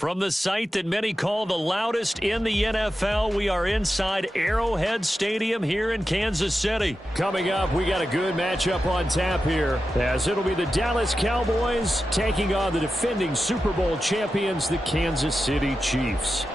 From the site that many call the loudest in the NFL, we are inside Arrowhead Stadium here in Kansas City. Coming up, we got a good matchup on tap here, as it'll be the Dallas Cowboys taking on the defending Super Bowl champions, the Kansas City Chiefs.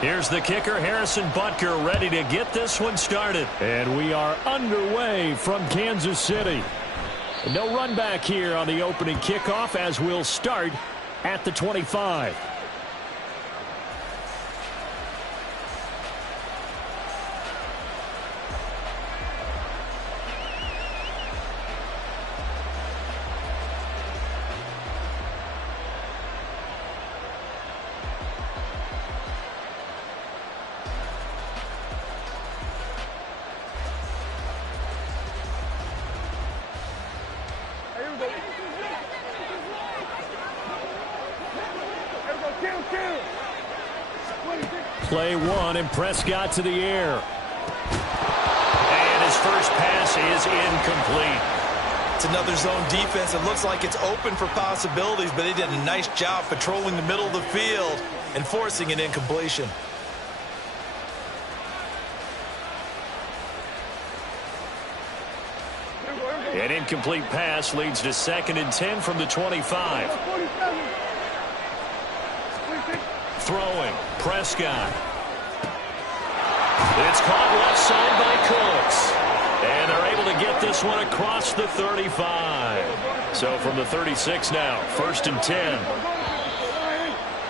Here's the kicker, Harrison Butker, ready to get this one started. And we are underway from Kansas City. No run back here on the opening kickoff as we'll start at the 25. Play one, and Prescott to the air. And his first pass is incomplete. It's another zone defense. It looks like it's open for possibilities, but they did a nice job patrolling the middle of the field and forcing an incompletion. An incomplete pass leads to 2nd and 10 from the 25. Throwing, Prescott. It's caught left side by Cooks. And they're able to get this one across the 35. So from the 36 now, 1st and 10.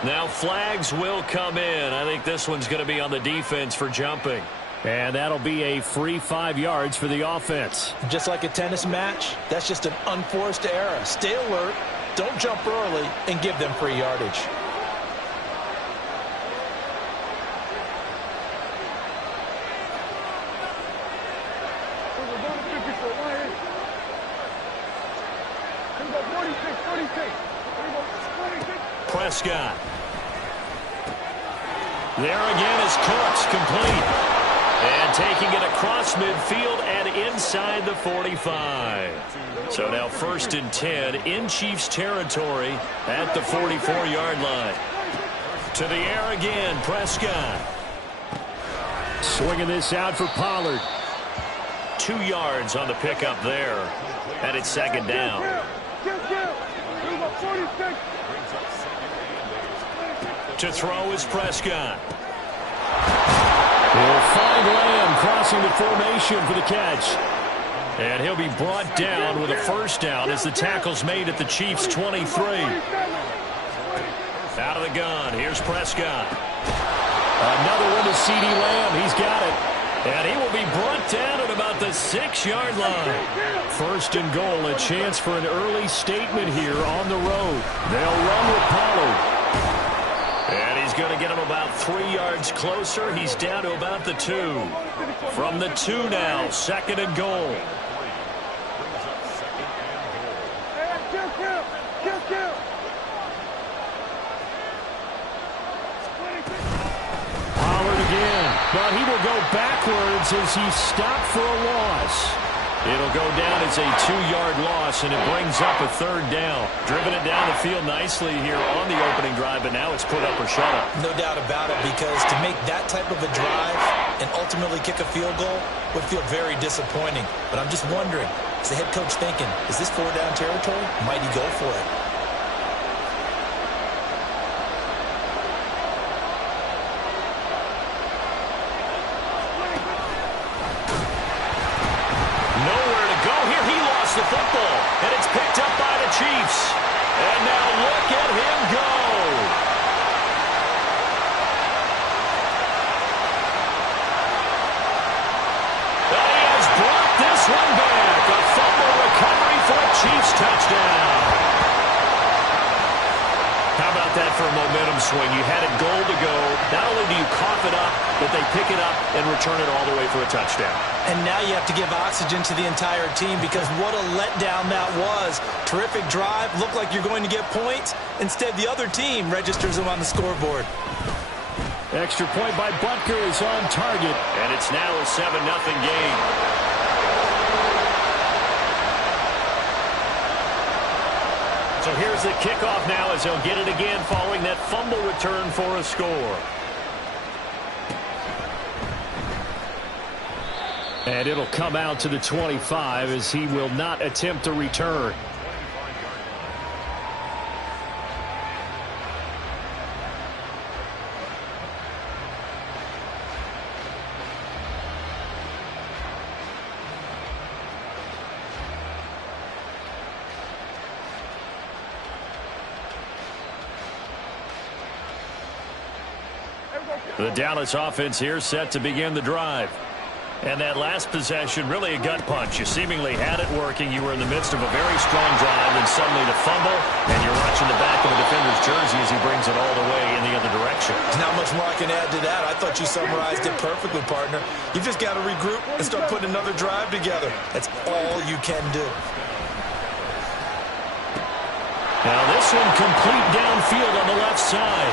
Now flags will come in. I think this one's going to be on the defense for jumping. And that'll be a free 5 yards for the offense. Just like a tennis match, that's just an unforced error. Stay alert, don't jump early, and give them free yardage. Prescott. There again is Cooks, complete. And taking it across midfield and inside the 45. So now 1st and 10 in Chiefs territory at the 44-yard line. To the air again, Prescott. Swinging this out for Pollard. 2 yards on the pickup there. And it's 2nd down. To throw is Prescott. He'll find Lamb crossing the formation for the catch. And he'll be brought down with a 1st down as the tackle's made at the Chiefs' 23. Out of the gun, here's Prescott. Another one to CeeDee Lamb. He's got it. And he will be brought down at about the 6-yard line. 1st and goal, a chance for an early statement here on the road. They'll run with Pollard. And he's going to get him about 3 yards closer. He's down to about the 2. From the 2 now, 2nd and goal. Pollard again, but he will go backwards as he's stopped for a loss. It'll go down as a 2-yard loss, and it brings up a 3rd down. Driven it down the field nicely here on the opening drive, but now it's put up or shut up. No doubt about it, because to make that type of a drive and ultimately kick a field goal would feel very disappointing. But I'm just wondering, is the head coach thinking, is this 4-down territory? Might he go for it? The football, and it's picked up by the Chiefs. And now look at him go. And he has brought this one back. A fumble recovery for a Chiefs touchdown. How about that for for a momentum swing. You had a goal to go. Not only do you cough it up, but they pick it up and return it all the way for a touchdown. And now you have to give oxygen to the entire team because what a letdown that was. Terrific drive. Looked like you're going to get points. Instead, the other team registers them on the scoreboard. Extra point by Butker is on target, and it's now a 7-0 game. So here's the kickoff now as they'll get it again following that fumble return for a score. And it'll come out to the 25 as he will not attempt a return. The Dallas offense here set to begin the drive. And that last possession, really a gut punch. You seemingly had it working. You were in the midst of a very strong drive, and suddenly the fumble, and you're watching the back of a defender's jersey as he brings it all the way in the other direction. There's not much more I can add to that. I thought you summarized it perfectly, partner. You've just got to regroup and start putting another drive together. That's all you can do. Now this one complete downfield on the left side.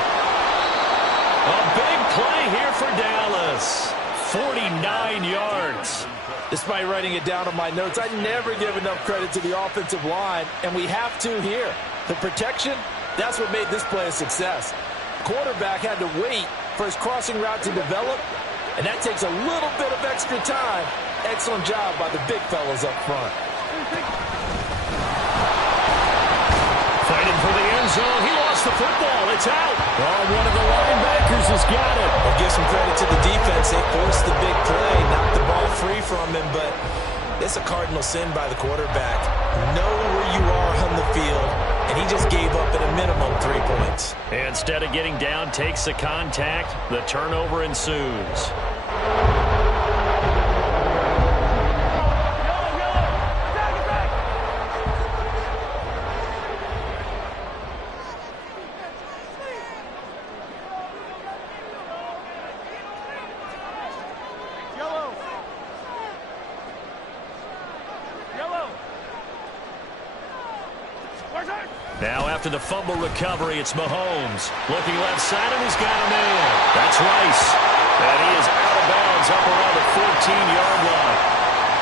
A big play here for Dallas. 49 yards. Despite writing it down on my notes, I never give enough credit to the offensive line, and we have to here. The protection, that's what made this play a success. Quarterback had to wait for his crossing route to develop, and that takes a little bit of extra time. Excellent job by the big fellas up front. Fighting for the end zone. He lost the football. It's out. Oh, one of the linebackers has got it. I'll give some credit to the defense. They forced the big play, knocked the ball free from him, but it's a cardinal sin by the quarterback. Know where you are on the field, and he just gave up at a minimum 3 points. Instead of getting down, takes the contact. The turnover ensues. Now after the fumble recovery, it's Mahomes. Looking left side, and he's got a man. That's Rice. And he is out of bounds up around the 14-yard line.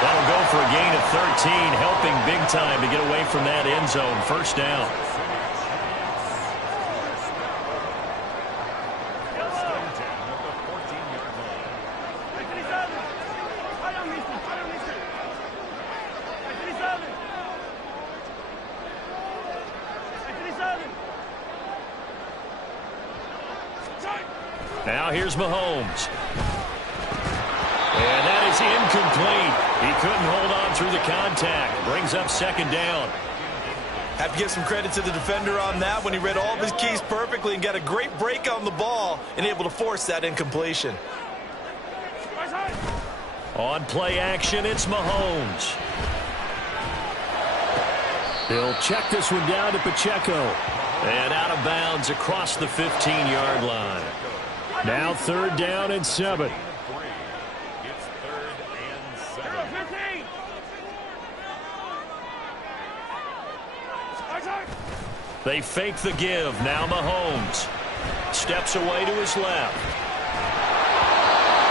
That'll go for a gain of 13, helping big time to get away from that end zone. First down. Now here's Mahomes. And that is incomplete. He couldn't hold on through the contact. Brings up second down. Have to give some credit to the defender on that when he read all of his keys perfectly and got a great break on the ball and able to force that incompletion. On play action, it's Mahomes. He'll check this one down to Pacheco. And out of bounds across the 15-yard line. Now third down and 7. It's third and 7. They fake the give. Now Mahomes steps away to his left.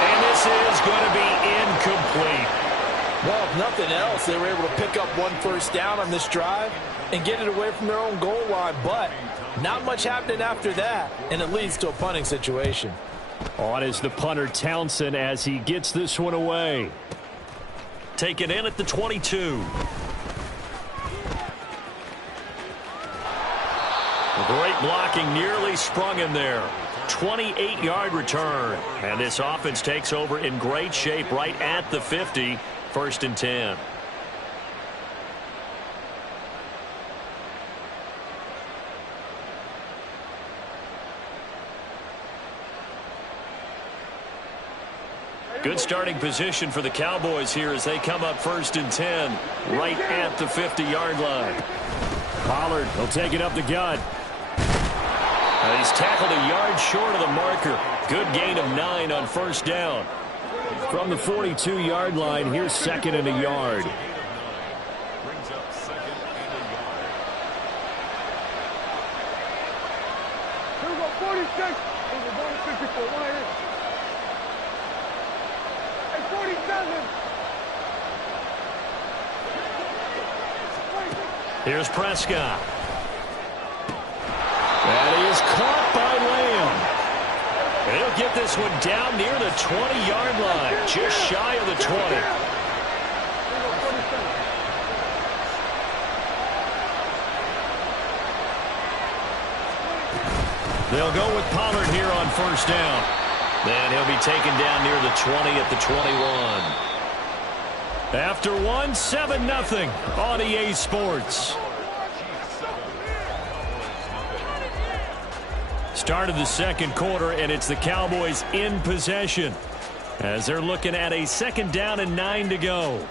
And this is going to be incomplete. Well, if nothing else, they were able to pick up one first down on this drive and get it away from their own goal line. But not much happening after that, and it leads to a punting situation. On is the punter Townsend as he gets this one away. Taken in at the 22. Great blocking, nearly sprung him there. 28-yard return. And this offense takes over in great shape right at the 50. First and 10. Good starting position for the Cowboys here as they come up first and 10 right at the 50-yard line. Pollard will take it up the gut. He's tackled a yard short of the marker. Good gain of 9 on first down. From the 42-yard line, here's second and a yard. Brings up second and a yard. Here we go, 46. Over 154. Right here. Hey, 47. Here's Prescott. And he is caught by Lamb. He'll get this one down near the 20-yard line, just shy of the 20. They'll go with Pollard here on first down. Then he'll be taken down near the 20 at the 21. After one, 7-0 on EA Sports. Start of the second quarter, and it's the Cowboys in possession as they're looking at a second down and 9 to go.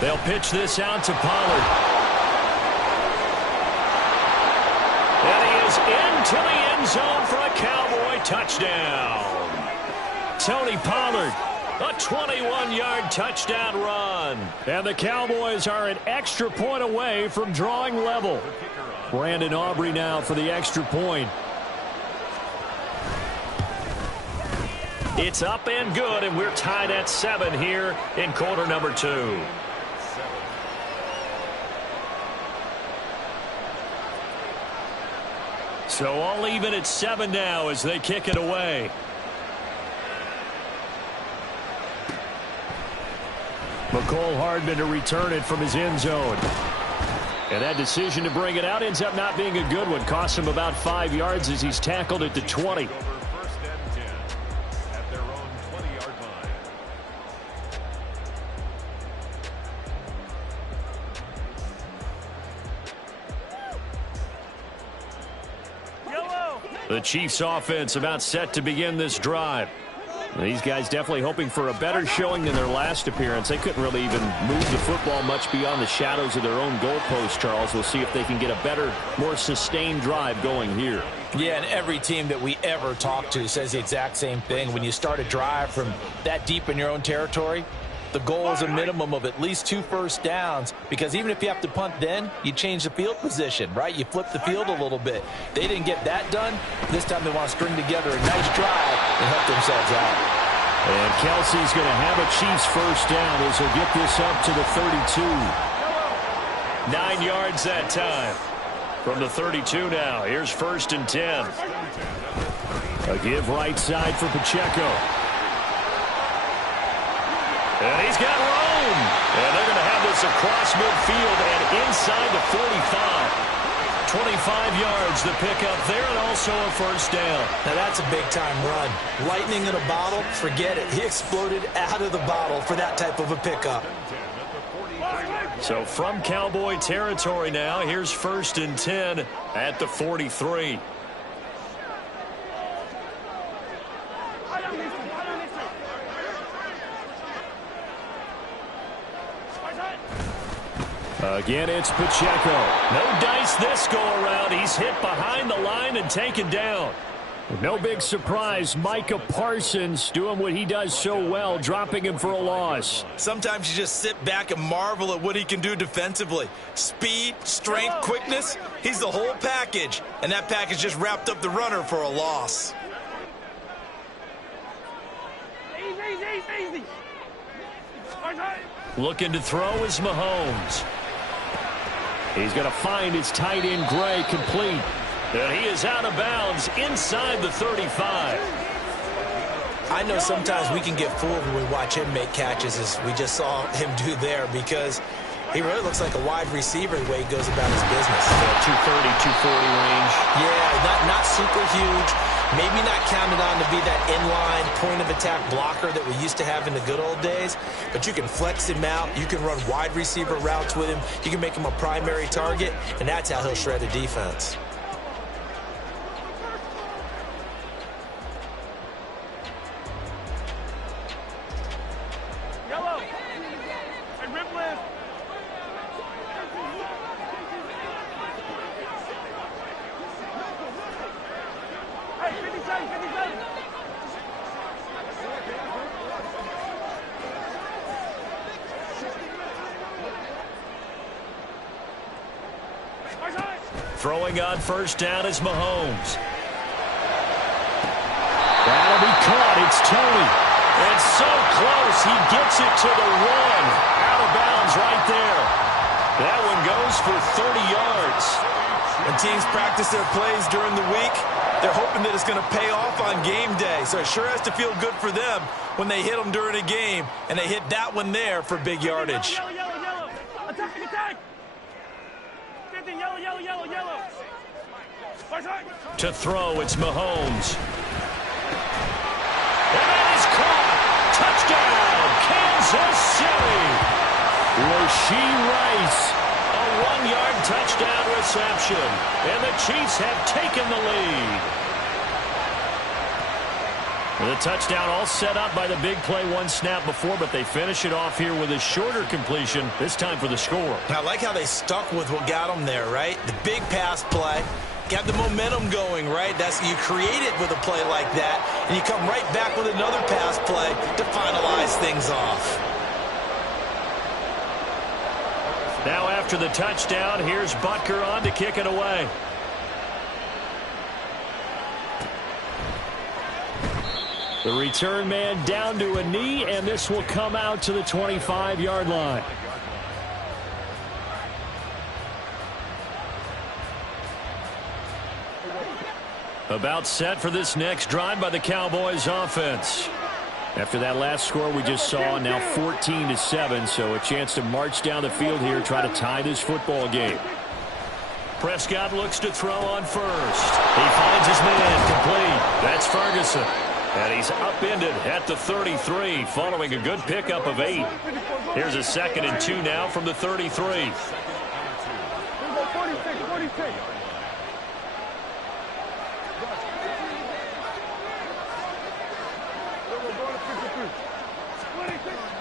They'll pitch this out to Pollard. And he is into the end zone for a Cowboy touchdown. Tony Pollard, a 21-yard touchdown run. And the Cowboys are an extra point away from drawing level. Brandon Aubrey now for the extra point. It's up and good, and we're tied at 7 here in quarter number 2. So all even at 7 now as they kick it away. McCole Hardman to return it from his end zone. And that decision to bring it out ends up not being a good one. Costs him about 5 yards as he's tackled at the 20. First and 10 at their own 20-yard line. The Chiefs offense about set to begin this drive. These guys definitely hoping for a better showing than their last appearance. They couldn't really even move the football much beyond the shadows of their own goalpost, Charles. We'll see if they can get a better, more sustained drive going here. Yeah, and every team that we ever talk to says the exact same thing. When you start a drive from that deep in your own territory, the goal is a minimum of at least 2 first downs, because even if you have to punt then, you change the field position, right? You flip the field a little bit. They didn't get that done. This time they want to string together a nice drive and help themselves out. And Kelsey's going to have a Chiefs first down as he'll get this up to the 32. 9 yards that time. From the 32 now, here's first and 10. A give right side for Pacheco. And he's got room. And they're going to have this across midfield and inside the 45. 25 yards the pickup there, and also a first down. Now that's a big-time run. Lightning in a bottle, forget it. He exploded out of the bottle for that type of a pickup. So from Cowboy territory now, here's first and 10 at the 43. Again, it's Pacheco. No dice this go-around. He's hit behind the line and taken down. No big surprise, Micah Parsons doing what he does so well, dropping him for a loss. Sometimes you just sit back and marvel at what he can do defensively. Speed, strength, quickness, he's the whole package. And that package just wrapped up the runner for a loss. Easy. Looking to throw is Mahomes. He's going to find his tight end Gray complete. And he is out of bounds inside the 35. I know sometimes we can get fooled when we watch him make catches, as we just saw him do there, because He really looks like a wide receiver the way he goes about his business. 230, 240 range. Yeah, not super huge. Maybe not counted on to be that inline point-of-attack blocker that we used to have in the good old days. But you can flex him out. You can run wide receiver routes with him. You can make him a primary target, and that's how he'll shred a defense. Yellow. Hey, Ripley. Hey, 57, 57. Throwing on first down is Mahomes. That'll be caught. It's Tony. It's so close. He gets it to the one. Out of bounds right there. That one goes for 30 yards. When teams practice their plays during the week, they're hoping that it's going to pay off on game day. So it sure has to feel good for them when they hit them during a game, and they hit that one there for big yardage. Yellow, yellow, yellow. Attack, attack. 50, yellow, yellow, yellow, yellow. To throw, it's Mahomes. And that is caught. Touchdown, Kansas City. Rashee Rice, a 1-yard touchdown reception. And the Chiefs have taken the lead. The touchdown all set up by the big play one snap before, but they finish it off here with a shorter completion, this time for the score. I like how they stuck with what got them there, right? The big pass play. Got the momentum going, right? That's you create it with a play like that, and you come right back with another pass play to finalize things off. Now after the touchdown, here's Butker on to kick it away. The return man down to a knee, and this will come out to the 25-yard line. About set for this next drive by the Cowboys offense. After that last score we just saw, now 14-7, so a chance to march down the field here, try to tie this football game. Prescott looks to throw on first. He finds his man complete. That's Ferguson. And he's upended at the 33, following a good pickup of 8. Here's a 2nd and 2 now from the 33. 46, 46.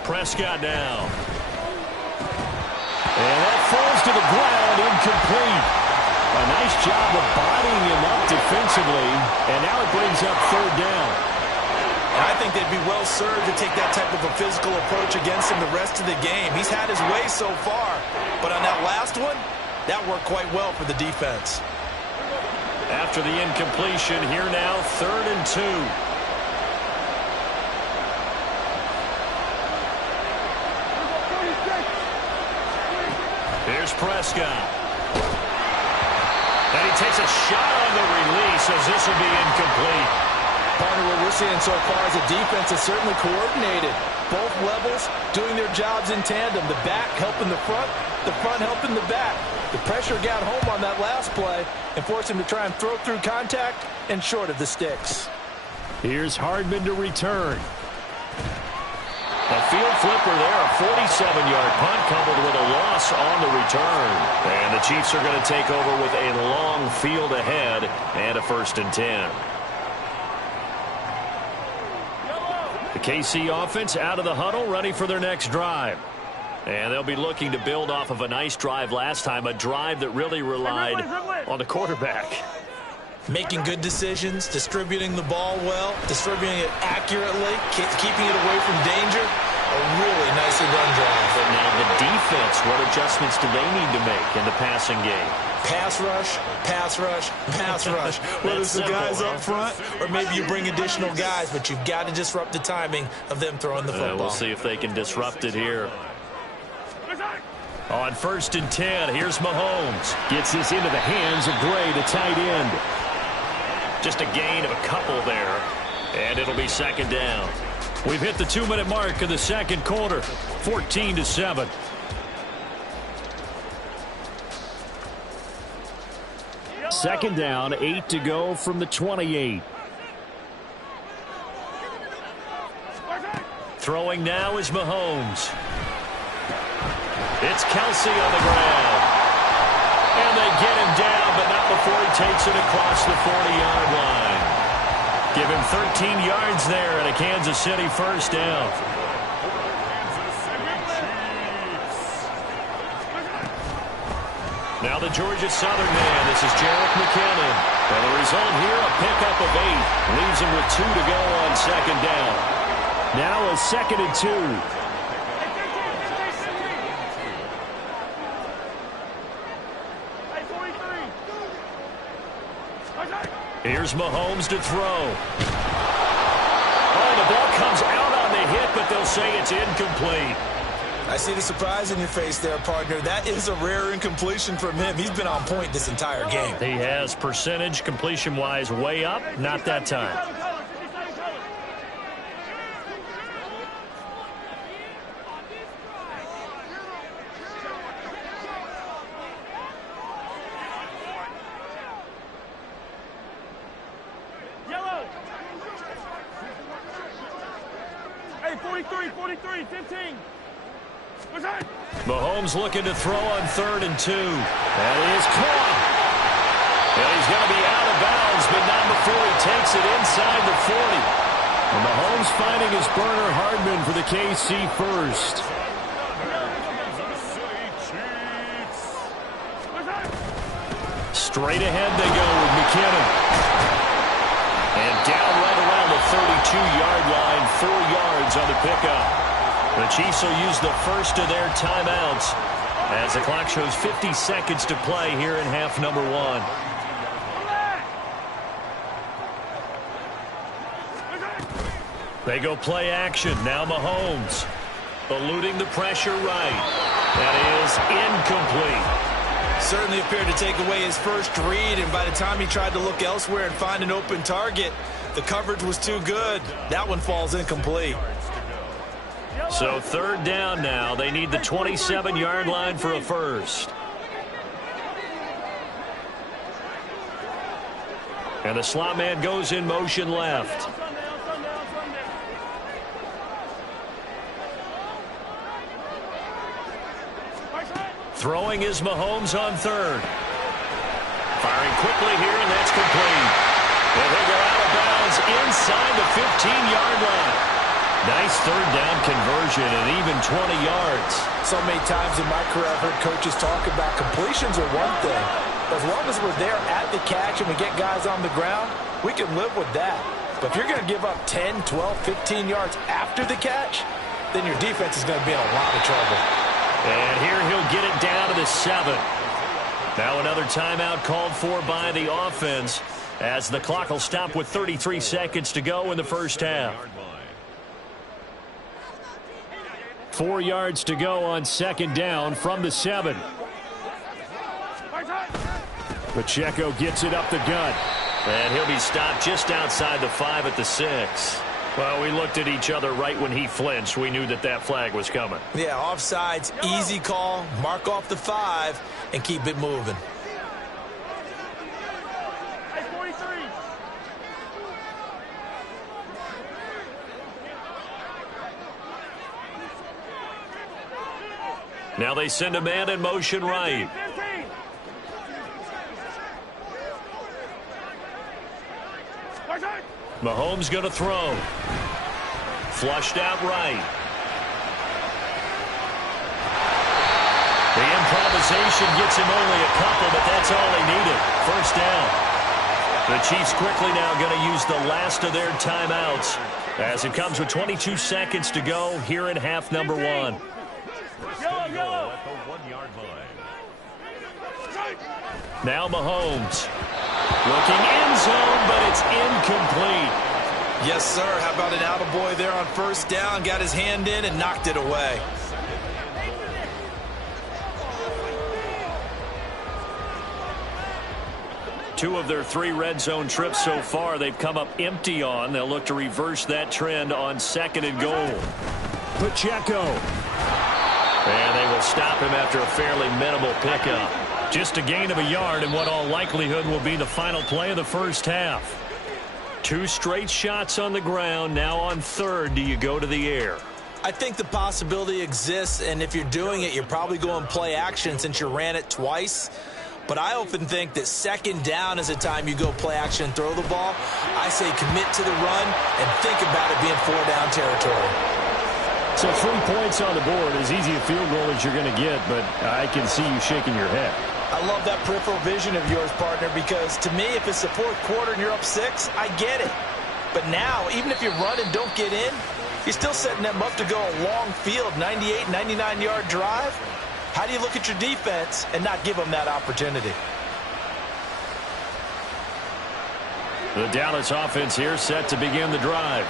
Prescott down. And that falls to the ground, incomplete. A nice job of bodying him up defensively, and now it brings up 3rd down. And I think they'd be well served to take that type of a physical approach against him the rest of the game. He's had his way so far, but on that last one, that worked quite well for the defense. After the incompletion, here now 3rd and 2. Here's Prescott. And he takes a shot on the release as this will be incomplete. Partner, what we're seeing so far as a defense is certainly coordinated. Both levels doing their jobs in tandem. The back helping the front helping the back. The pressure got home on that last play and forced him to try and throw through contact and short of the sticks. Here's Hardman to return. A field flipper there, a 47-yard punt coupled with a loss on the return. And the Chiefs are going to take over with a long field ahead and a 1st and 10. The KC offense out of the huddle, ready for their next drive. And they'll be looking to build off of a nice drive last time, a drive that really relied on the quarterback. Making good decisions, distributing the ball well, distributing it accurately, keeping it away from danger. A really nicely run drive. But now the defense, what adjustments do they need to make in the passing game? Pass rush, pass rush, pass rush. Whether it's the guys up front or maybe you bring additional guys, but you've got to disrupt the timing of them throwing the football. We'll see if they can disrupt it here. On 1st and 10, here's Mahomes. Gets this into the hands of Gray, the tight end. Just a gain of a couple there, and it'll be 2nd down. We've hit the 2-minute mark of the 2nd quarter, 14-7. second down, 8 to go from the 28. Throwing now is Mahomes. It's Kwasi on the ground. And they get him down, but not before he takes it across the 40-yard line. Give him 13 yards there and a Kansas City first down. Now the Georgia Southern man. This is Jarek McKinnon. And the result here, a pickup of 8. Leaves him with 2 to go on second down. Now a 2nd and 2. Here's Mahomes to throw. Oh, the ball comes out on the hit, but they'll say it's incomplete. I see the surprise in your face there, partner. That is a rare incompletion from him. He's been on point this entire game. He has percentage completion-wise way up. Not that time. Hey, 43, 15. Mahomes looking to throw on 3rd and 2. That is caught. And he's going to be out of bounds, but not before he takes it inside the 40. And Mahomes finding his burner Hardman for the KC first. Straight ahead they go with McKinnon. And down right around the 32-yard line, 4 yards on the pickup. The Chiefs will use the first of their timeouts as the clock shows 50 seconds to play here in half number 1. They go play action. Now Mahomes eluding the pressure right. That is incomplete. Certainly appeared to take away his first read, and by the time he tried to look elsewhere and find an open target, the coverage was too good. That one falls incomplete. So 3rd down now. They need the 27-yard line for a first. And the slot man goes in motion left. Throwing is Mahomes on 3rd. Firing quickly here, and that's complete. And they go out of bounds inside the 15-yard line. Nice 3rd down conversion and even 20 yards. So many times in my career I've heard coaches talk about completions are one thing. As long as we're there at the catch and we get guys on the ground, we can live with that. But if you're going to give up 10, 12, 15 yards after the catch, then your defense is going to be in a lot of trouble. And here he'll get it down to the 7. Now another timeout called for by the offense as the clock will stop with 33 seconds to go in the first half. 4 yards to go on 2nd down from the 7. Pacheco gets it up the gut. And he'll be stopped just outside the 5 at the 6. Well, we looked at each other right when he flinched. We knew that flag was coming. Yeah, offsides, easy call. Mark off the 5 and keep it moving. Now they send a man in motion right. Mahomes going to throw. Flushed out right. The improvisation gets him only a couple, but that's all he needed. First down. The Chiefs quickly now going to use the last of their timeouts as it comes with 22 seconds to go here in half number 1. At the 1-yard line. Now Mahomes. Looking end zone, but it's incomplete. Yes, sir. How about an attaboy there on first down? Got his hand in and knocked it away. Two of their 3 red zone trips so far they've come up empty on. They'll look to reverse that trend on 2nd and goal. Pacheco. And they will stop him after a fairly minimal pickup. Just a gain of a yard in what all likelihood will be the final play of the first half. 2 straight shots on the ground. Now on third, do you go to the air? I think the possibility exists, and if you're doing it, you're probably going play action since you ran it twice. But I often think that second down is the time you go play action and throw the ball. I say commit to the run and think about it being 4-down territory. So 3 points on the board, as easy a field goal as you're going to get, but I can see you shaking your head. I love that peripheral vision of yours, partner, because to me, if it's the fourth quarter and you're up 6, I get it. But now, even if you run and don't get in, you're still setting them up to go a long field, 98, 99-yard drive. How do you look at your defense and not give them that opportunity? The Dallas offense here set to begin the drive.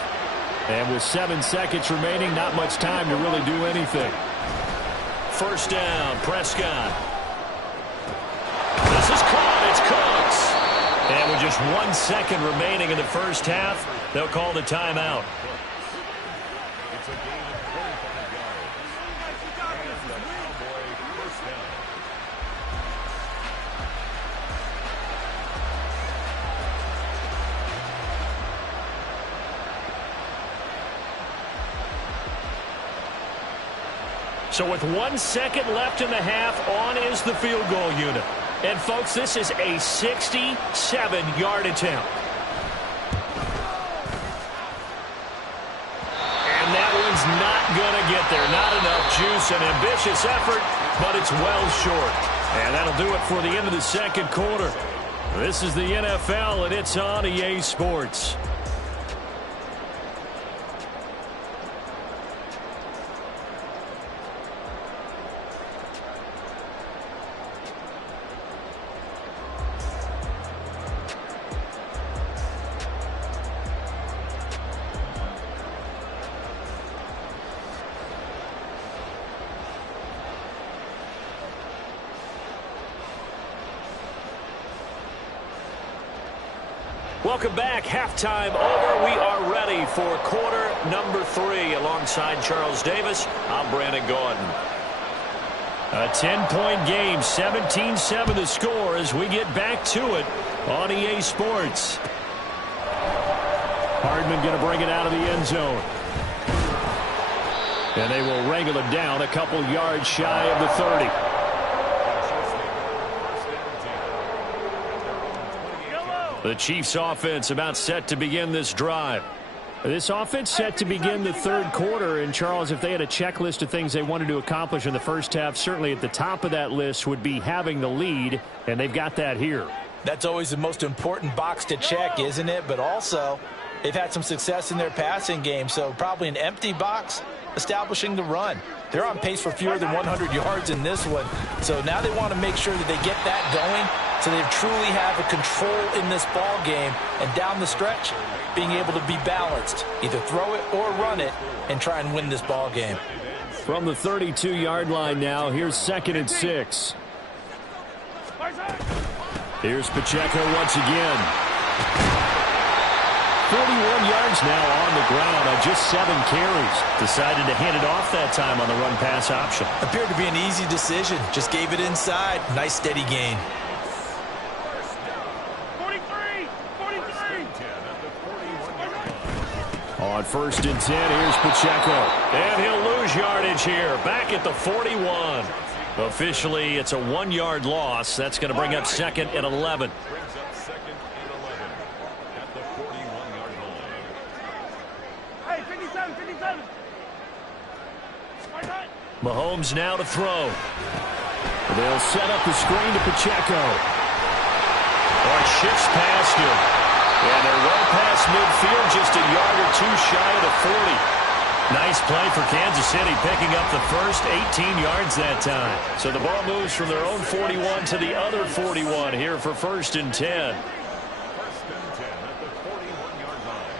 And with 7 seconds remaining, not much time to really do anything. First down, Prescott. This is caught. It's Cooks. And with just 1 second remaining in the first half, they'll call the timeout. It's a gain of 25 yards. And the Cowboy first down. So with 1 second left in the half, on is the field goal unit. And, folks, this is a 67-yard attempt. And that one's not going to get there. Not enough juice. An ambitious effort, but it's well short. And that'll do it for the end of the second quarter. This is the NFL, and it's on EA Sports. Welcome back. Halftime over. We are ready for quarter number 3. Alongside Charles Davis, I'm Brandon Gordon. A 10-point game, 17-7 the score as we get back to it on EA Sports. Hardman going to bring it out of the end zone. And they will wrangle it down a couple yards shy of the 30. The Chiefs offense about set to begin this drive. This offense set to begin the third quarter. And, Charles, if they had a checklist of things they wanted to accomplish in the first half, certainly at the top of that list would be having the lead, and they've got that here. That's always the most important box to check, isn't it? But also, they've had some success in their passing game, so probably an empty box establishing the run. They're on pace for fewer than 100 yards in this one, so now they want to make sure that they get that going so they truly have a control in this ball game, and down the stretch, being able to be balanced, either throw it or run it, and try and win this ball game. From the 32-yard line now, here's 2nd and 6. Here's Pacheco once again. 41 yards now on the ground on just 7 carries. Decided to hand it off that time on the run-pass option. Appeared to be an easy decision. Just gave it inside. Nice steady gain. 43! On 1st and 10, here's Pacheco. And he'll lose yardage here. Back at the 41. Officially, it's a 1-yard loss. That's going to bring up 2nd and 11. Brings up 2nd and 11 at the 41-yard line. Hey, 57, 57. Mahomes now to throw. They'll set up the screen to Pacheco. Oh, it shifts past him. And they're well past midfield, just a yard or 2 shy of the 40. Nice play for Kansas City, picking up the first 18 yards that time. So the ball moves from their own 41 to the other 41 here for 1st and 10. 1st and 10 at the 41-yard line.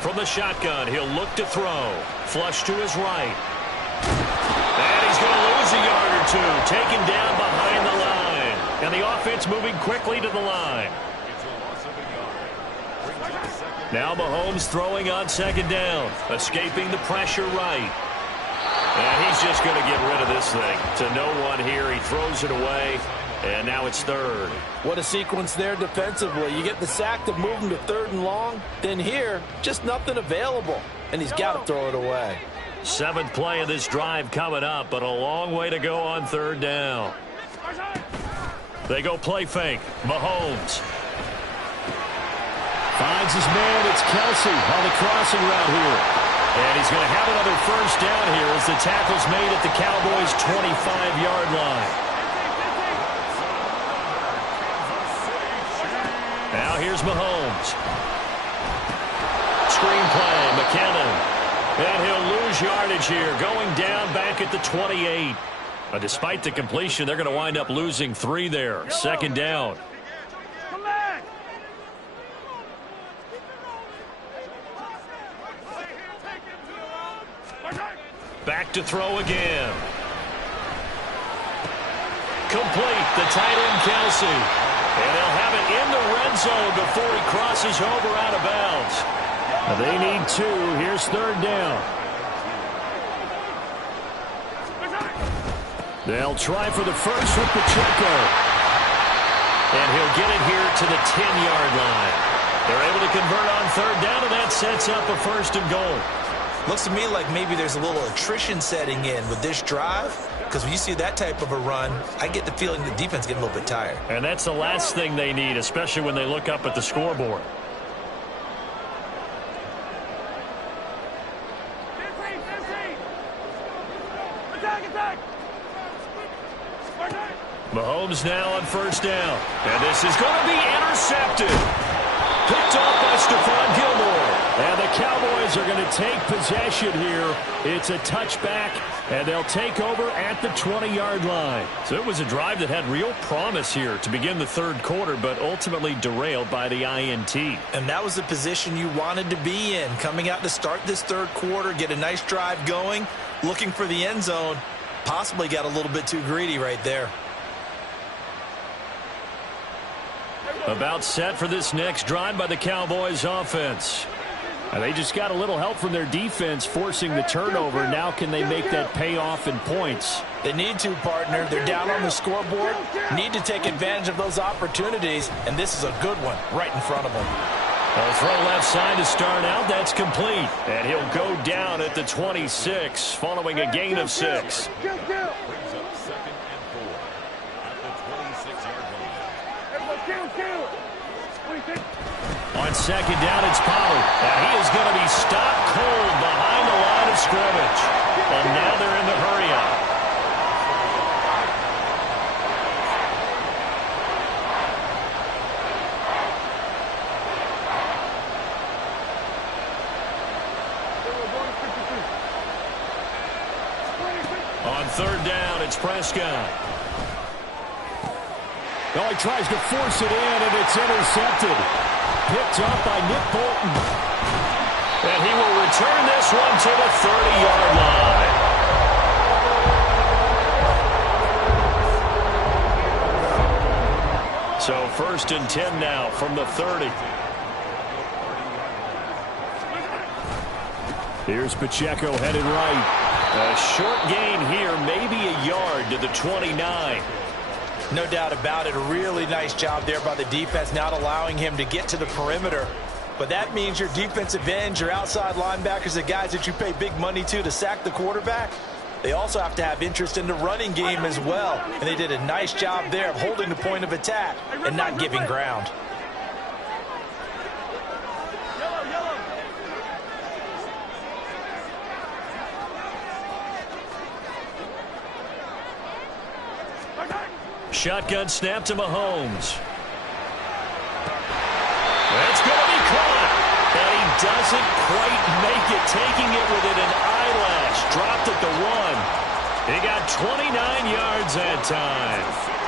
From the shotgun, he'll look to throw. Flush to his right. And he's going to lose a yard or 2. Taken down behind the line. And the offense moving quickly to the line. It's a loss of a yard. Brings up 2nd. Now Mahomes throwing on 2nd down. Escaping the pressure right. And he's just going to get rid of this thing. To no one here. He throws it away. And now it's third. What a sequence there defensively. You get the sack to move him to 3rd and long. Then here, just nothing available. And he's got to throw it away. 7th play of this drive coming up, but a long way to go on 3rd down. They go play fake. Mahomes finds his man. It's Kwasi on the crossing route here. And he's going to have another 1st down here as the tackle's made at the Cowboys' 25-yard line. Now here's Mahomes. Screen play, McKinnon. And he'll lose yardage here, going down back at the 28. But despite the completion, they're going to wind up losing 3 there. 2nd down. Back to throw again. Complete. The tight end, Kwasi. And they'll have it in the red zone before he crosses over out of bounds. They need 2. Here's 3rd down. They'll try for the first with Pacheco. And he'll get it here to the 10-yard line. They're able to convert on 3rd down, and that sets up a 1st and goal. Looks to me like maybe there's a little attrition setting in with this drive. Because when you see that type of a run, I get the feeling the defense getting a little bit tired. And that's the last thing they need, especially when they look up at the scoreboard. Mahomes now on 1st down. And this is going to be intercepted. Picked off by Stephon Gilmore. And the Cowboys are going to take possession here. It's a touchback, and they'll take over at the 20-yard line. So it was a drive that had real promise here to begin the 3rd quarter, but ultimately derailed by the INT. And that was the position you wanted to be in. Coming out to start this 3rd quarter, get a nice drive going, looking for the end zone. Possibly got a little bit too greedy right there. About set for this next drive by the Cowboys offense. And they just got a little help from their defense forcing the turnover. Now can they make that pay off in points? They need to, partner. They're down on the scoreboard. Need to take advantage of those opportunities. And this is a good one right in front of them. They'll throw left side to start out. That's complete. And he'll go down at the 26 following a gain of 6. On 2nd down, it's Pollard. And he is going to be stopped cold behind the line of scrimmage. And now they're in the hurry-up. On 3rd down, it's Prescott. Oh, he tries to force it in, and it's intercepted. Picked up by Nick Bolton. And he will return this one to the 30-yard line. So 1st and 10 now from the 30. Here's Pacheco headed right. A short gain here, maybe a yard to the 29. No doubt about it. A really nice job there by the defense, not allowing him to get to the perimeter. But that means your defensive ends, your outside linebackers, the guys that you pay big money to sack the quarterback, they also have to have interest in the running game as well. And they did a nice job there of holding the point of attack and not giving ground. Shotgun snap to Mahomes. That's going to be caught. And he doesn't quite make it, taking it within an eyelash. Dropped at the 1. He got 29 yards that time.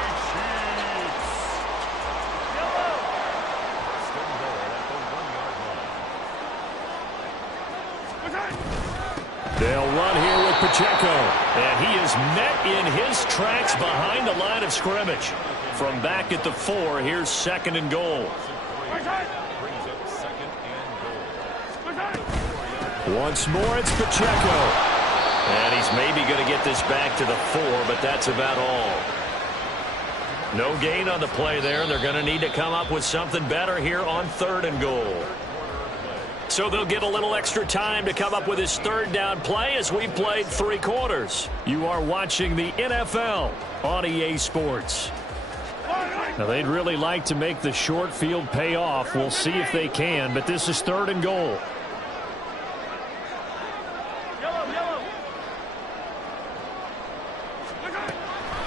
They'll run here with Pacheco. And he is met in his tracks behind the line of scrimmage. From back at the 4, here's 2nd and goal. Once more, it's Pacheco. And he's maybe going to get this back to the 4, but that's about all. No gain on the play there. They're going to need to come up with something better here on 3rd and goal. So they'll get a little extra time to come up with his 3rd down play as we played 3 quarters. You are watching the NFL on EA Sports. Now, they'd really like to make the short field pay off. We'll see if they can, but this is 3rd and goal.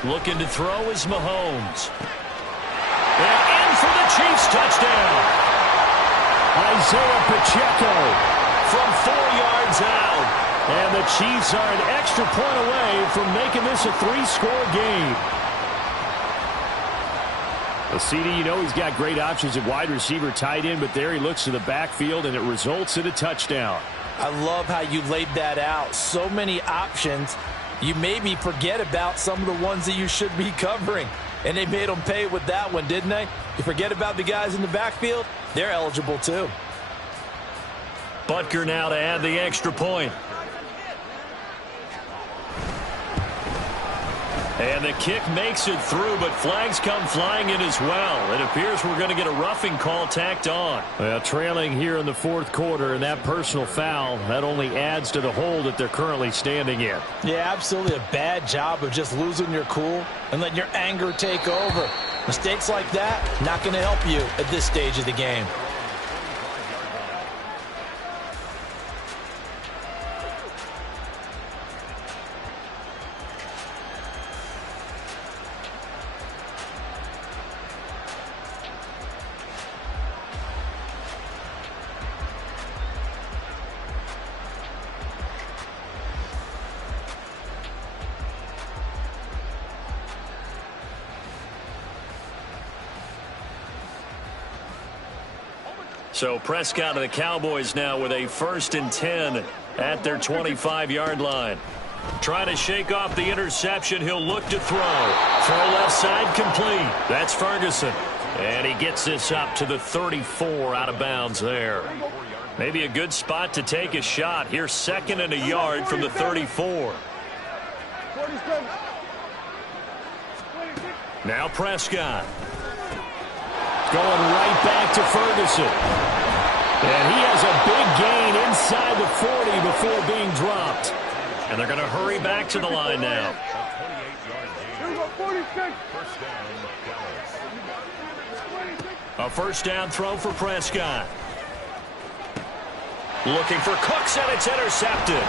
Looking to throw is Mahomes. And in for the Chiefs touchdown. Isaiah Pacheco from 4 yards out. And the Chiefs are an extra point away from making this a 3-score game. The CD, you know he's got great options at wide receiver, tight end, but there he looks to the backfield, and it results in a touchdown. I love how you laid that out. So many options. You made me forget about some of the ones that you should be covering. And they made them pay with that one, didn't they? You forget about the guys in the backfield? They're eligible too. Butker now to add the extra point. And the kick makes it through, but flags come flying in as well. It appears we're going to get a roughing call tacked on. Well, trailing here in the 4th quarter, and that personal foul, that only adds to the hole that they're currently standing in. Yeah, absolutely a bad job of just losing your cool and letting your anger take over. Mistakes like that, not going to help you at this stage of the game. So Prescott of the Cowboys now with a 1st and 10 at their 25-yard line. Trying to shake off the interception. He'll look to throw. Throw left side complete. That's Ferguson. And he gets this up to the 34 out of bounds there. Maybe a good spot to take a shot. Here's 2nd and a yard from the 34. Now Prescott. Going right back to Ferguson. And he has a big gain inside the 40 before being dropped. And they're going to hurry back to the line now. A 1st down throw for Prescott. Looking for Cooks, and it's intercepted.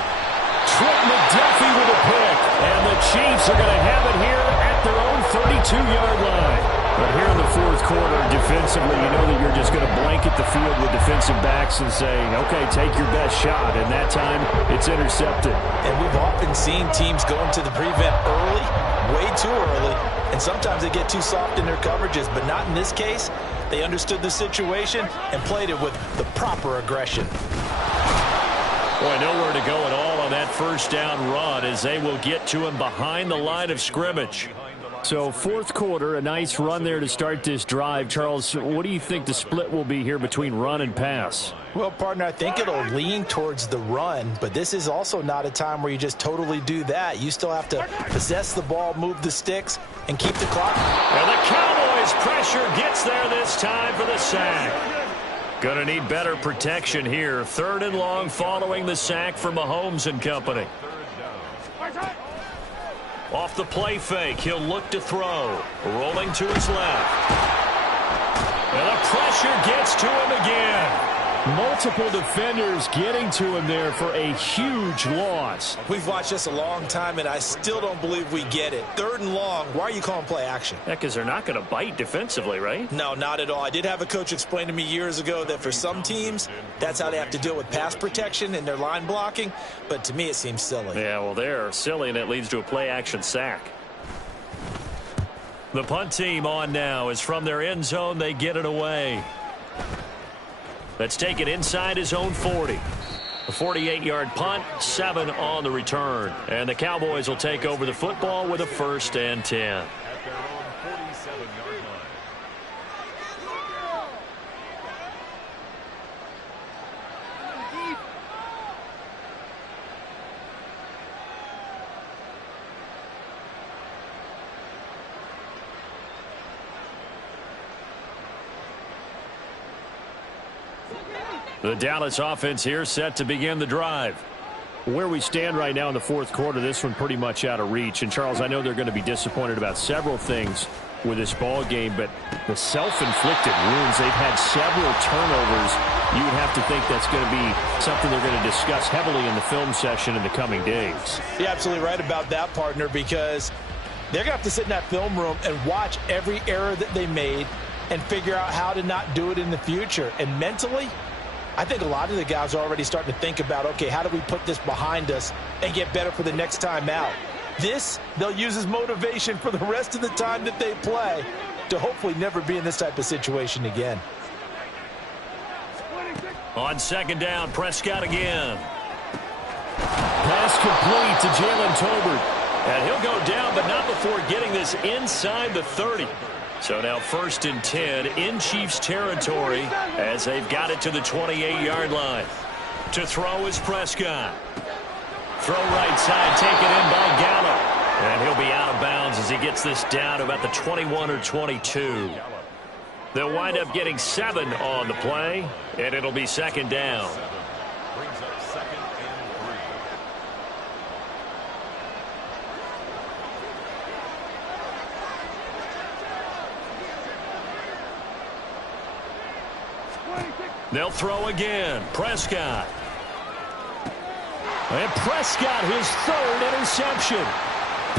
Trent McDuffie with a pick. And the Chiefs are going to have it here at their own 32-yard line. But here in the 4th quarter, defensively, you know that you're just going to blanket the field with defensive backs and say, okay, take your best shot. And that time, it's intercepted. And we've often seen teams go into the prevent early, way too early, and sometimes they get too soft in their coverages, but not in this case. They understood the situation and played it with the proper aggression. Boy, nowhere to go at all on that 1st down run as they will get to him behind the line of scrimmage. So 4th quarter, a nice run there to start this drive. Charles, what do you think the split will be here between run and pass? Well, partner, I think it'll lean towards the run, but this is also not a time where you just totally do that. You still have to possess the ball, move the sticks, and keep the clock. And the Cowboys' pressure gets there this time for the sack. Going to need better protection here. 3rd and long following the sack for Mahomes and company. Off the play fake, he'll look to throw. Rolling to his left. And the pressure gets to him again. Multiple defenders getting to him there for a huge loss. We've watched this a long time, and I still don't believe we get it. 3rd and long, why are you calling play action? Yeah, because they're not going to bite defensively, right? No, not at all. I did have a coach explain to me years ago that for some teams, that's how they have to deal with pass protection and their line blocking. But to me, it seems silly. Yeah, well, they're silly, and it leads to a play action sack. The punt team on now is from their end zone. They get it away. Let's take it inside his own 40. A 48-yard punt, 7 on the return. And the Cowboys will take over the football with a 1st and 10. At their own 47-yard line. The Dallas offense here set to begin the drive. Where we stand right now in the fourth quarter, this one pretty much out of reach. And, Charles, I know they're going to be disappointed about several things with this ball game, but the self-inflicted wounds, they've had several turnovers. You would have to think that's going to be something they're going to discuss heavily in the film session in the coming days. You're absolutely right about that, partner, because they're going to have to sit in that film room and watch every error that they made and figure out how to not do it in the future. And mentally, I think a lot of the guys are already starting to think about, okay, how do we put this behind us and get better for the next time out? This, they'll use as motivation for the rest of the time that they play to hopefully never be in this type of situation again. On second down, Prescott again. Pass complete to Jalen Tolbert. And he'll go down, but not before getting this inside the 30. So now 1st and 10 in Chiefs territory as they've got it to the 28-yard line. To throw is Prescott. Throw right side, taken in by Gallup. And he'll be out of bounds as he gets this down to about the 21 or 22. They'll wind up getting 7 on the play, and it'll be second down. Brings up 2nd and 26. They'll throw again. Prescott. And Prescott, his 3rd interception.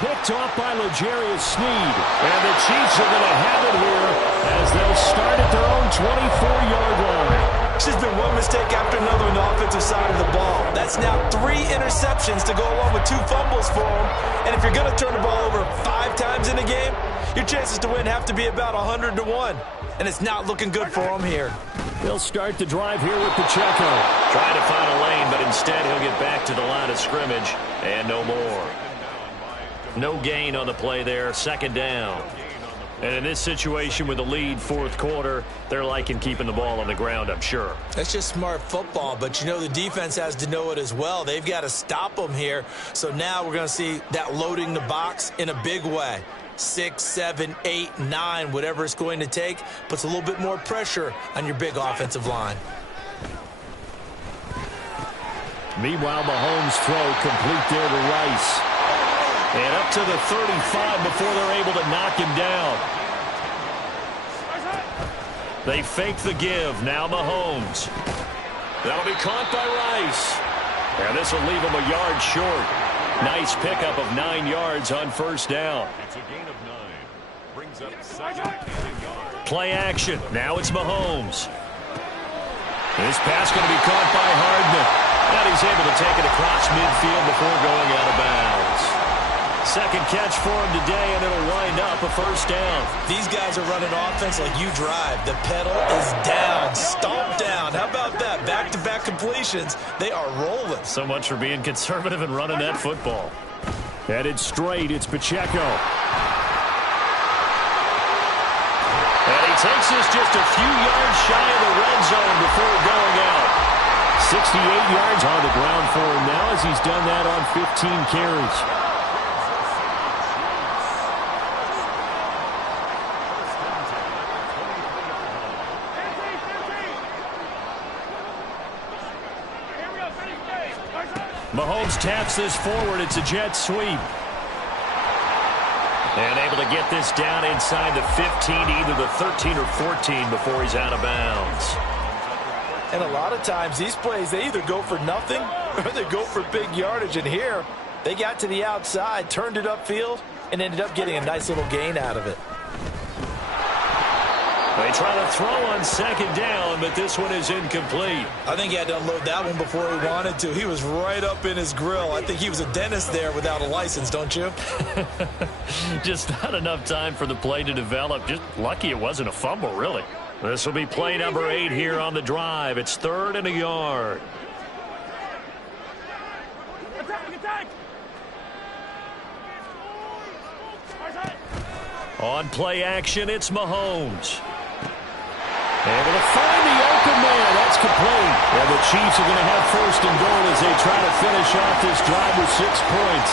Picked off by L'Jarius Sneed. And the Chiefs are going to have it here as they'll start at their own 24-yard line. It's just been one mistake after another on the offensive side of the ball. That's now 3 interceptions to go along with 2 fumbles for him. And if you're going to turn the ball over 5 times in a game, your chances to win have to be about 100 to 1. And it's not looking good for him here. He'll start the drive here with Pacheco. Trying to find a lane, but instead he'll get back to the line of scrimmage. And no more. No gain on the play there. Second down. And in this situation with the lead, fourth quarter, they're liking keeping the ball on the ground, I'm sure. That's just smart football, but you know the defense has to know it as well. They've got to stop them here. So now we're going to see that loading the box in a big way. 6, 7, 8, 9, whatever it's going to take, puts a little bit more pressure on your big offensive line. Meanwhile, Mahomes' throw complete there to Rice. And up to the 35 before they're able to knock him down. They fake the give. Now Mahomes. That'll be caught by Rice. And this will leave him a yard short. Nice pickup of 9 yards on first down.3. It's a gain of 9. Brings up 2nd and yard. Play action. Now it's Mahomes. This pass going to be caught by Hardman. And he's able to take it across midfield before going out of bounds. Second catch for him today, and it'll wind up a first down. These guys are running offense like you drive. The pedal is down, stomp down. How about that? Back-to-back completions. They are rolling. So much for being conservative and running that football. Headed straight, it's Pacheco. And he takes this just a few yards shy of the red zone before going out. 68 yards on the ground for him now as he's done that on 15 carries. Mahomes taps this forward. It's a jet sweep. And able to get this down inside the 15, either the 13 or 14 before he's out of bounds. And a lot of times these plays, they either go for nothing or they go for big yardage. And here, they got to the outside, turned it upfield, and ended up getting a nice little gain out of it. They try to throw on second down, but this one is incomplete. I think he had to unload that one before he wanted to. He was right up in his grill. I think he was a dentist there without a license, don't you? Just not enough time for the play to develop. Just lucky it wasn't a fumble, really. This will be play number 8 here on the drive. It's 3rd and a yard. On play action, it's Mahomes. Able to find the open man. That's complete. And the Chiefs are going to have 1st and goal as they try to finish off this drive with 6 points.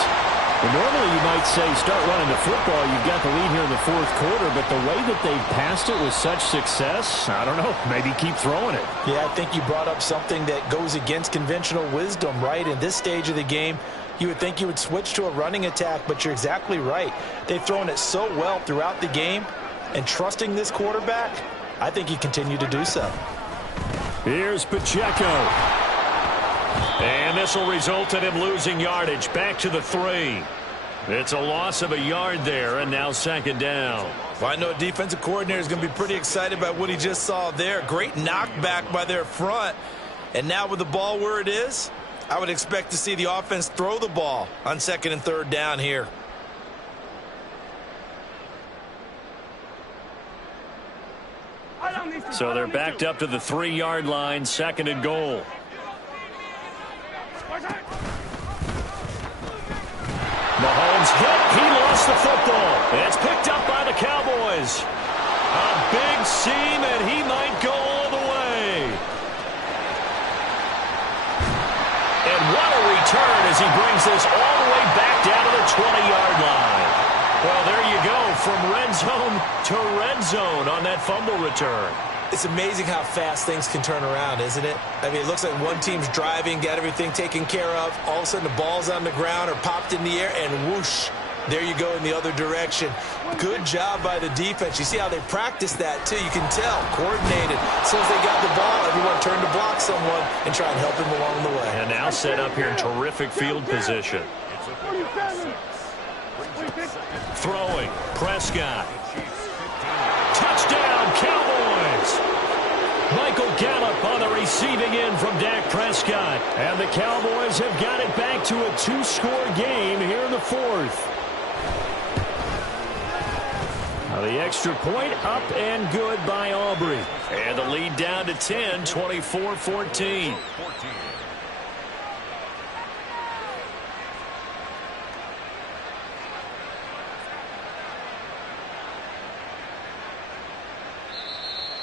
Well, normally you might say start running the football. You've got the lead here in the fourth quarter, but the way that they've passed it with such success, I don't know, maybe keep throwing it. Yeah, I think you brought up something that goes against conventional wisdom, right? In this stage of the game, you would think you would switch to a running attack, but you're exactly right. They've thrown it so well throughout the game, and trusting this quarterback, I think you continue to do so. Here's Pacheco. And this will result in him losing yardage. Back to the 3. It's a loss of a yard there, and now second down. Well, I know a defensive coordinator is going to be pretty excited about what he just saw there. Great knockback by their front. And now with the ball where it is, I would expect to see the offense throw the ball on second and third down here. So they're backed up to the 3-yard line, second and goal. Mahomes hit. He lost the football. It's picked up by the Cowboys. A big seam, and he might go all the way. And what a return as he brings this all the way back down to the 20-yard line. Well, there you go, from red zone to red zone on that fumble return. It's amazing how fast things can turn around, isn't it? I mean, it looks like one team's driving, got everything taken care of. All of a sudden, the ball's on the ground or popped in the air, and whoosh, there you go in the other direction. Good job by the defense. You see how they practice that, too. You can tell, coordinated. As soon as they got the ball, everyone turned to block someone and try and help him along the way. And now set up here in terrific field position. Throwing, Prescott. Touchdown, Cowboys! Michael Gallup on the receiving end from Dak Prescott. And the Cowboys have got it back to a 2-score game here in the fourth. Now the extra point up and good by Aubrey. And the lead down to 10, 24-14.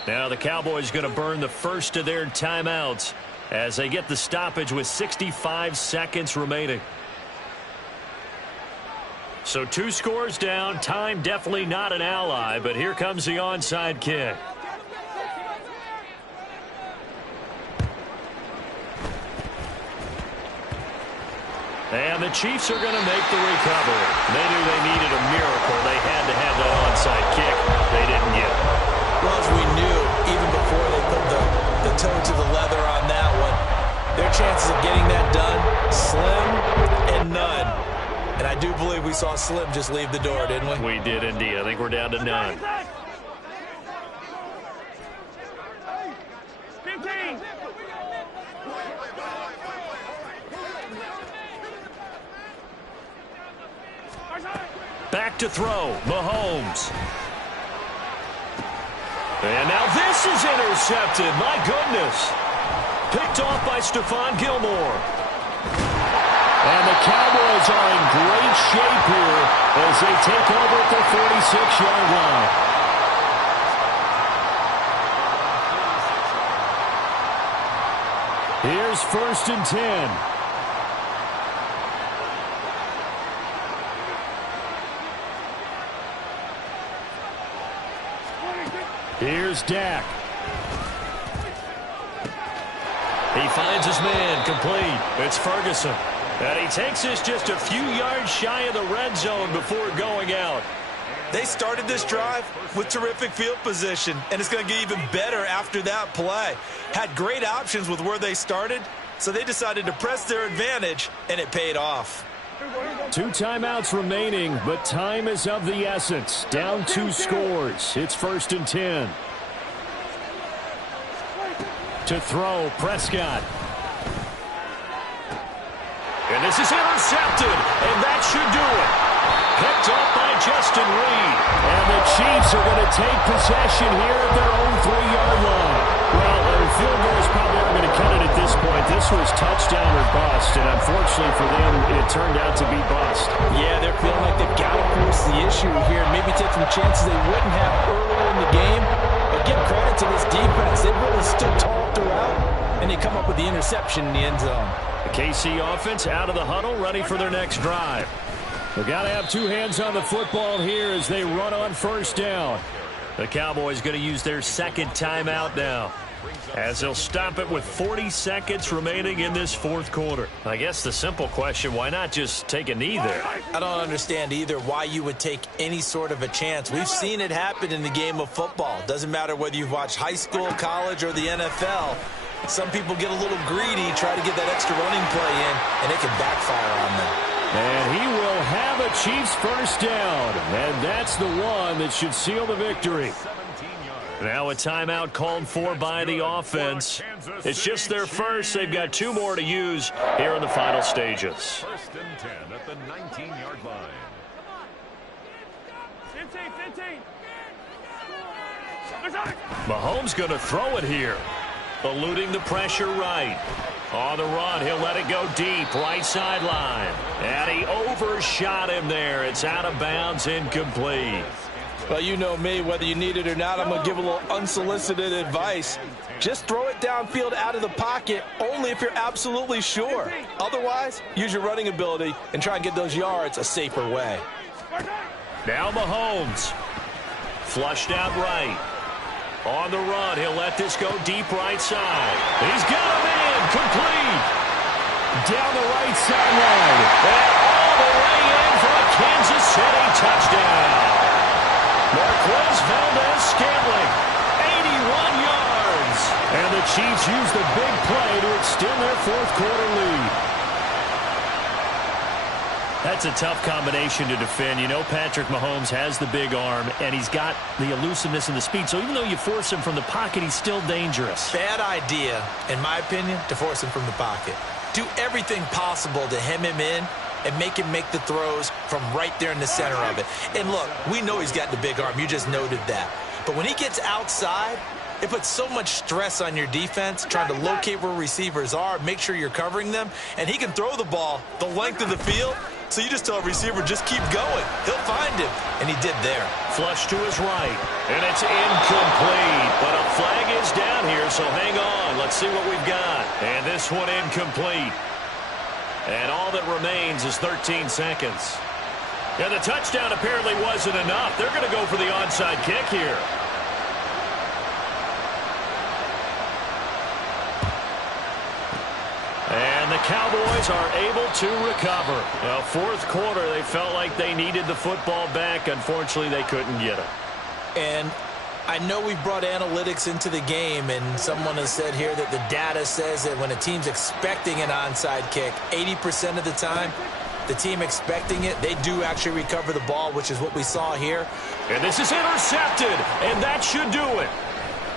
Now the Cowboys going to burn the first of their timeouts as they get the stoppage with 65 seconds remaining. So 2 scores down. Time definitely not an ally, but here comes the onside kick. And the Chiefs are going to make the recovery. They knew they needed a miracle. They had to have that onside kick. They didn't get it. Well, as we knew, even before they put the toe to the leather on that one, their chances of getting that done, slim and none. And I do believe we saw Slim just leave the door, didn't we? We did indeed. I think we're down to none. 15. Back to throw, Mahomes. And now this is intercepted. My goodness. Picked off by Stephon Gilmore. And the Cowboys are in great shape here as they take over at the 46-yard line. Here's 1st and 10. Here's Dak. He finds his man complete. It's Ferguson. And he takes this just a few yards shy of the red zone before going out. They started this drive with terrific field position, and it's going to get even better after that play. Had great options with where they started, so they decided to press their advantage, and it paid off. 2 timeouts remaining, but time is of the essence. Down 2 scores. It's 1st and 10. To throw, Prescott. And this is intercepted, and that should do it. Picked off by Justin Reed. And the Chiefs are going to take possession here at their own 3-yard line. Well, their field goals probably aren't going to cut it at this point. This was touchdown or bust, and unfortunately for them, it turned out to be bust. Yeah, they're feeling like they've got to force the issue here, maybe take some chances they wouldn't have earlier in the game. But give credit to this defense. They've really stood tall throughout, and they come up with the interception in the end zone. The KC offense out of the huddle, ready for their next drive. We've got to have two hands on the football here as they run on first down. The Cowboys going to use their second timeout now, as they'll stop it with 40 seconds remaining in this fourth quarter. I guess the simple question, why not just take a knee there? I don't understand either why you would take any sort of a chance. We've seen it happen in the game of football. Doesn't matter whether you've watched high school, college, or the NFL. Some people get a little greedy, try to get that extra running play in, and it can backfire on them. And he will have a Chiefs first down. And that's the one that should seal the victory. Now a timeout called for by the offense. It's just their first. They've got two more to use here in the final stages. First and 10 at the 19-yard line. 15. Mahomes going to throw it here. Eluding the pressure right. On the run, he'll let it go deep, right sideline. And he overshot him there. It's out of bounds, incomplete. Well, you know me, whether you need it or not, I'm going to give a little unsolicited advice. Just throw it downfield out of the pocket, only if you're absolutely sure. Otherwise, use your running ability and try and get those yards a safer way. Now Mahomes. Flushed out right. On the run, he'll let this go deep right side. He's got a man, complete. Down the right sideline. And all the way in for a Kansas City touchdown. Marquez Valdez-Scantling, 81 yards. And the Chiefs use the big play to extend their fourth quarter lead. That's a tough combination to defend. You know Patrick Mahomes has the big arm, and he's got the elusiveness and the speed. So even though you force him from the pocket, he's still dangerous. Bad idea, in my opinion, to force him from the pocket. Do everything possible to hem him in and make him make the throws from right there in the center of it. And look, we know he's got the big arm. You just noted that. But when he gets outside, it puts so much stress on your defense, trying to locate where receivers are, make sure you're covering them, and he can throw the ball the length of the field. So you just tell a receiver, just keep going. He'll find him, and he did there. Flush to his right, and it's incomplete. But a flag is down here, so hang on. Let's see what we've got. And this one incomplete. And all that remains is 13 seconds. And the touchdown apparently wasn't enough. They're going to go for the onside kick here. And the Cowboys are able to recover. Well, fourth quarter, they felt like they needed the football back. Unfortunately, they couldn't get it. And I know we brought analytics into the game, and someone has said here that the data says that when a team's expecting an onside kick, 80% of the time, the team expecting it, they do actually recover the ball, which is what we saw here. And this is intercepted, and that should do it.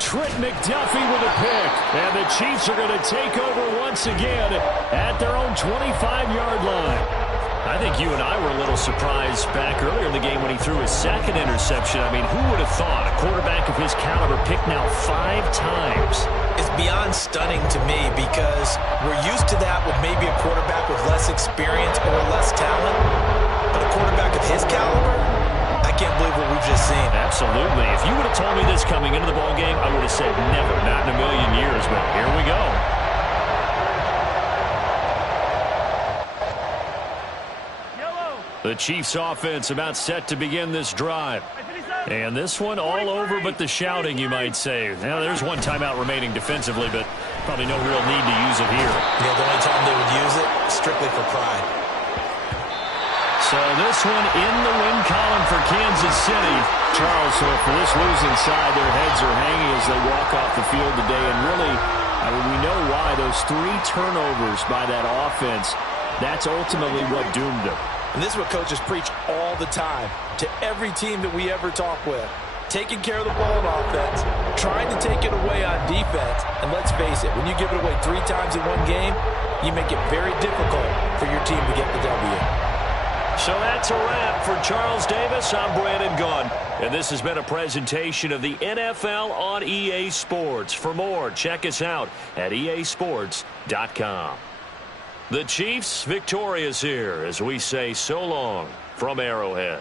Trent McDuffie with a pick, and the Chiefs are going to take over once again at their own 25-yard line. I think you and I were a little surprised back earlier in the game when he threw his second interception. I mean, who would have thought a quarterback of his caliber picked now 5 times? It's beyond stunning to me because we're used to that with maybe a quarterback with less experience or less talent. But a quarterback of his caliber, I can't believe what we've just seen. Absolutely. If you would have told me this coming into the ballgame, I would have said never, not in a million years. But here we go. The Chiefs offense about set to begin this drive. And this one all over but the shouting, you might say. Now, there's one timeout remaining defensively, but probably no real need to use it here. Yeah, the only time they would use it, strictly for pride. So this one in the win column for Kansas City. Charles, so for this losing side, their heads are hanging as they walk off the field today. And really, I mean, we know why. Those 3 turnovers by that offense, that's ultimately what doomed them. And this is what coaches preach all the time to every team that we ever talk with. Taking care of the ball on offense, trying to take it away on defense. And let's face it, when you give it away 3 times in one game, you make it very difficult for your team to get the W. So that's a wrap for Charles Davis. I'm Brandon Gunn. And this has been a presentation of the NFL on EA Sports. For more, check us out at easports.com. The Chiefs victorious here as we say so long from Arrowhead.